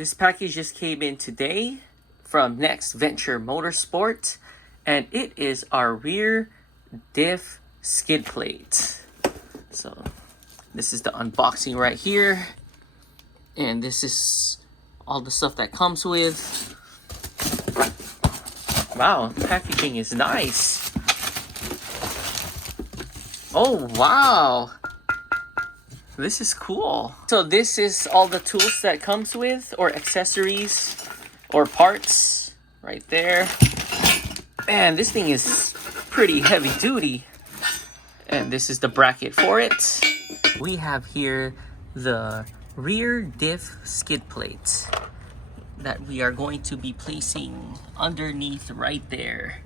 This package just came in today from Next Venture Motorsport, and it is our rear diff skid plate. So this is the unboxing right here, and this is all the stuff that comes with. Wow, packaging is nice. Oh wow, this is cool. So this is all the tools that comes with, or accessories, or parts right there. Man, this thing is pretty heavy duty. And this is the bracket for it. We have here the rear diff skid plate that we are going to be placing underneath right there.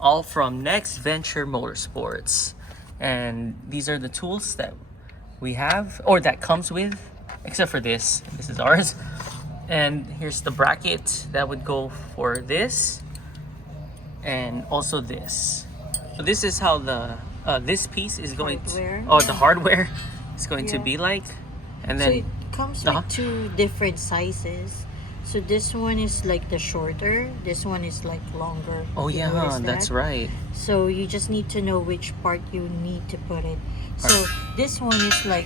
All from Next Venture Motorsports. And these are the tools that we have, or that comes with, except for this. This is ours. And here's the bracket that would go for this, and also this. So this is how the this piece is going to, the hardware is going to be like. And then so it comes with two different sizes. So this one is like the shorter, this one is like longer. Oh yeah, that's right. So you just need to know which part you need to put it. So this one is like,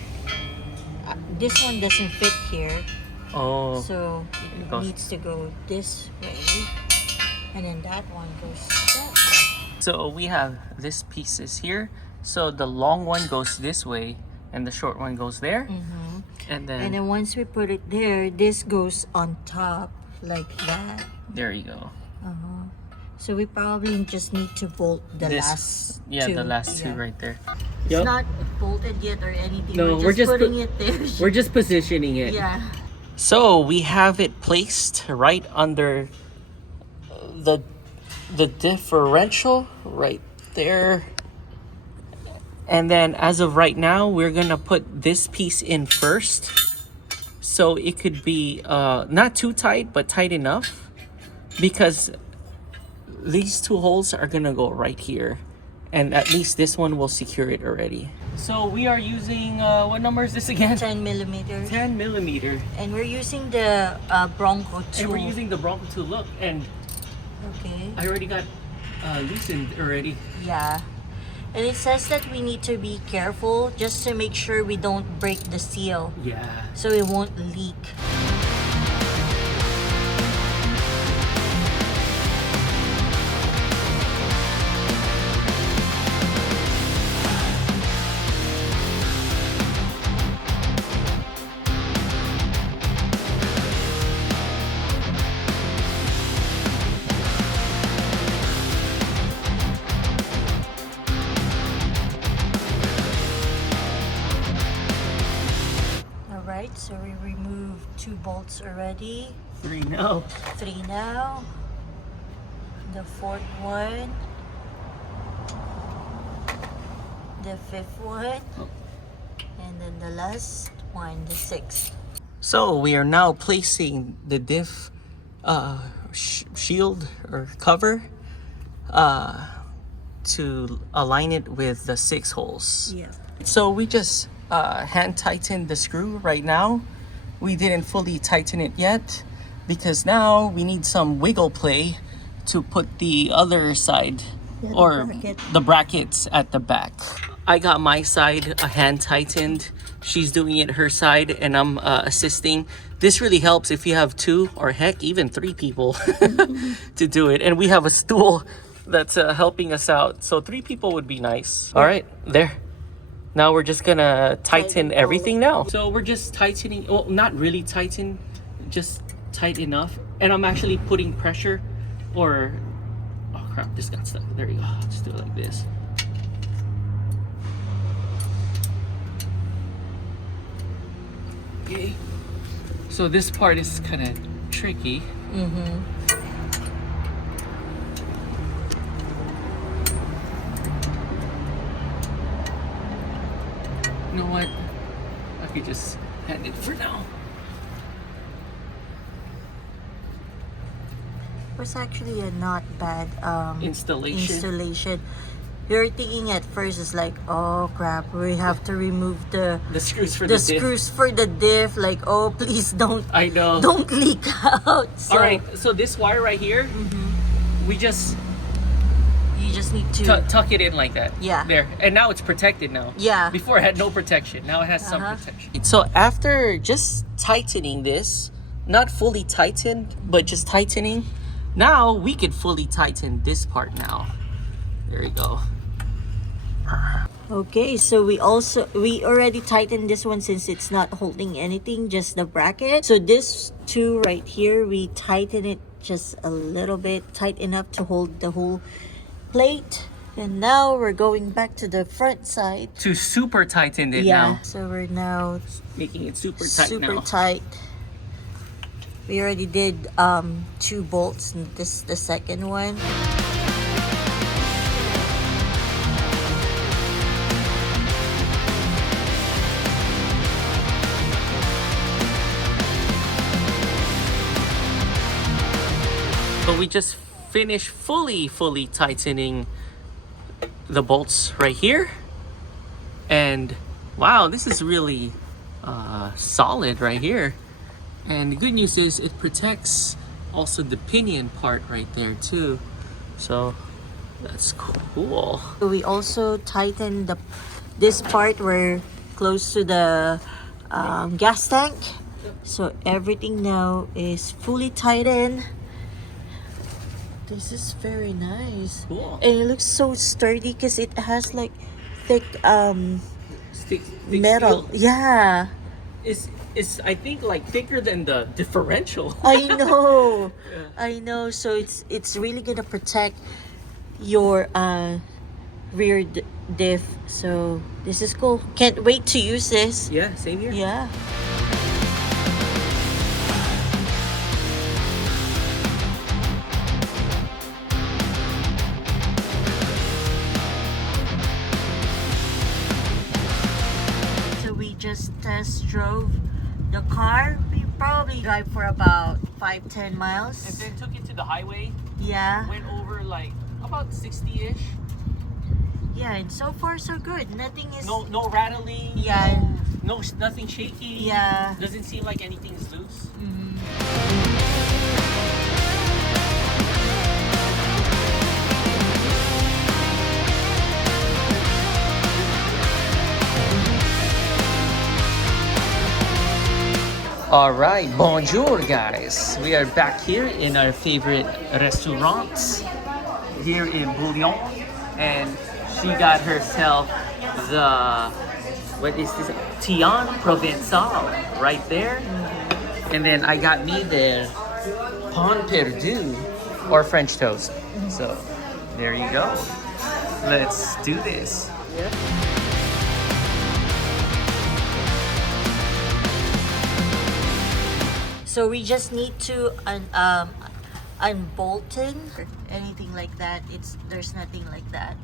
this one doesn't fit here. Oh. So it needs to go this way. And then that one goes that way. So we have this pieces here. So the long one goes this way and the short one goes there. And then once we put it there, this goes on top like that. There you go. So we probably just need to bolt the last two. The last two right there. It's not bolted yet or anything. No, we're just putting it there. We're just positioning it. Yeah. So we have it placed right under the differential right there. And then as of right now, we're gonna put this piece in first. So it could be not too tight, but tight enough, because these two holes are gonna go right here, and at least this one will secure it already. So we are using, what number is this again? 10 millimeters. 10 millimeter. And we're using the Bronco tool. And we're using the Bronco tool. Look, and I already got loosened already. Yeah. And it says that we need to be careful just to make sure we don't break the seal. Yeah. So it won't leak. So we removed 2 bolts already. 3 now. 3 now. The 4th one. The 5th one. And then the last one, the 6th. So we are now placing the diff shield or cover to align it with the 6 holes. Yeah. So we just hand tightened the screw right now. We didn't fully tighten it yet because now we need some wiggle play to put the other side, or the brackets at the back. I got my side hand tightened. She's doing it her side, and I'm assisting. This really helps if you have 2 or heck even 3 people to do it. And we have a stool that's helping us out. So 3 people would be nice. All right, there. Now we're just gonna tighten everything now. So we're just tightening, well, not really tighten, just tight enough. And I'm actually putting pressure, or, oh crap, this got stuck. There you go, just do it like this. Okay. So this part is kind of tricky. You know what? I could just hand it for now. It was actually a not bad installation. you're thinking at first it's like, oh crap, we have to remove the screws for the diff. screws for the diff. Like, oh please don't I know. don't leak out. So, All right, so this wire right here, we just you just need to tuck it in like that. Yeah. There, and now it's protected now. Yeah. Before it had no protection. Now it has some protection. So after just tightening this, not fully tightened, but just tightening, now we could fully tighten this part now. There we go. Okay, so we already tightened this one since it's not holding anything, just the bracket. So this two right here, we tighten it just a little bit, tight enough to hold the whole plate. And now we're going back to the front side To super tighten it now. So we're now Making it super tight now. tight. We already did 2 bolts, and this is the second one. But we just finished fully tightening the bolts right here. And wow, this is really solid right here. And the good news is it protects also the pinion part right there too. So that's cool. So we also tightened this part where close to the gas tank. So everything now is fully tightened. This is very nice. Cool. And it looks so sturdy because it has like thick Thick metal. steel. Yeah. It's I think like thicker than the differential. I know. Yeah. I know. So it's really gonna protect your rear diff. So this is cool. Can't wait to use this. Yeah, same here. Yeah. So we just test drove the car. We probably drive for about 5-10 miles. And then took it to the highway. Yeah. Went over like about 60-ish. Yeah, and so far so good. Nothing is No rattling. Yeah. Nothing shaky. Yeah. Doesn't seem like anything's loose. All right, bonjour guys. We are back here in our favorite restaurant here in Bouillon, and she got herself the, what is this? Tian Provençal right there. And then I got me the pain perdu or French toast. So there you go. Let's do this. So we just need to unbolt it or anything like that. There's nothing like that.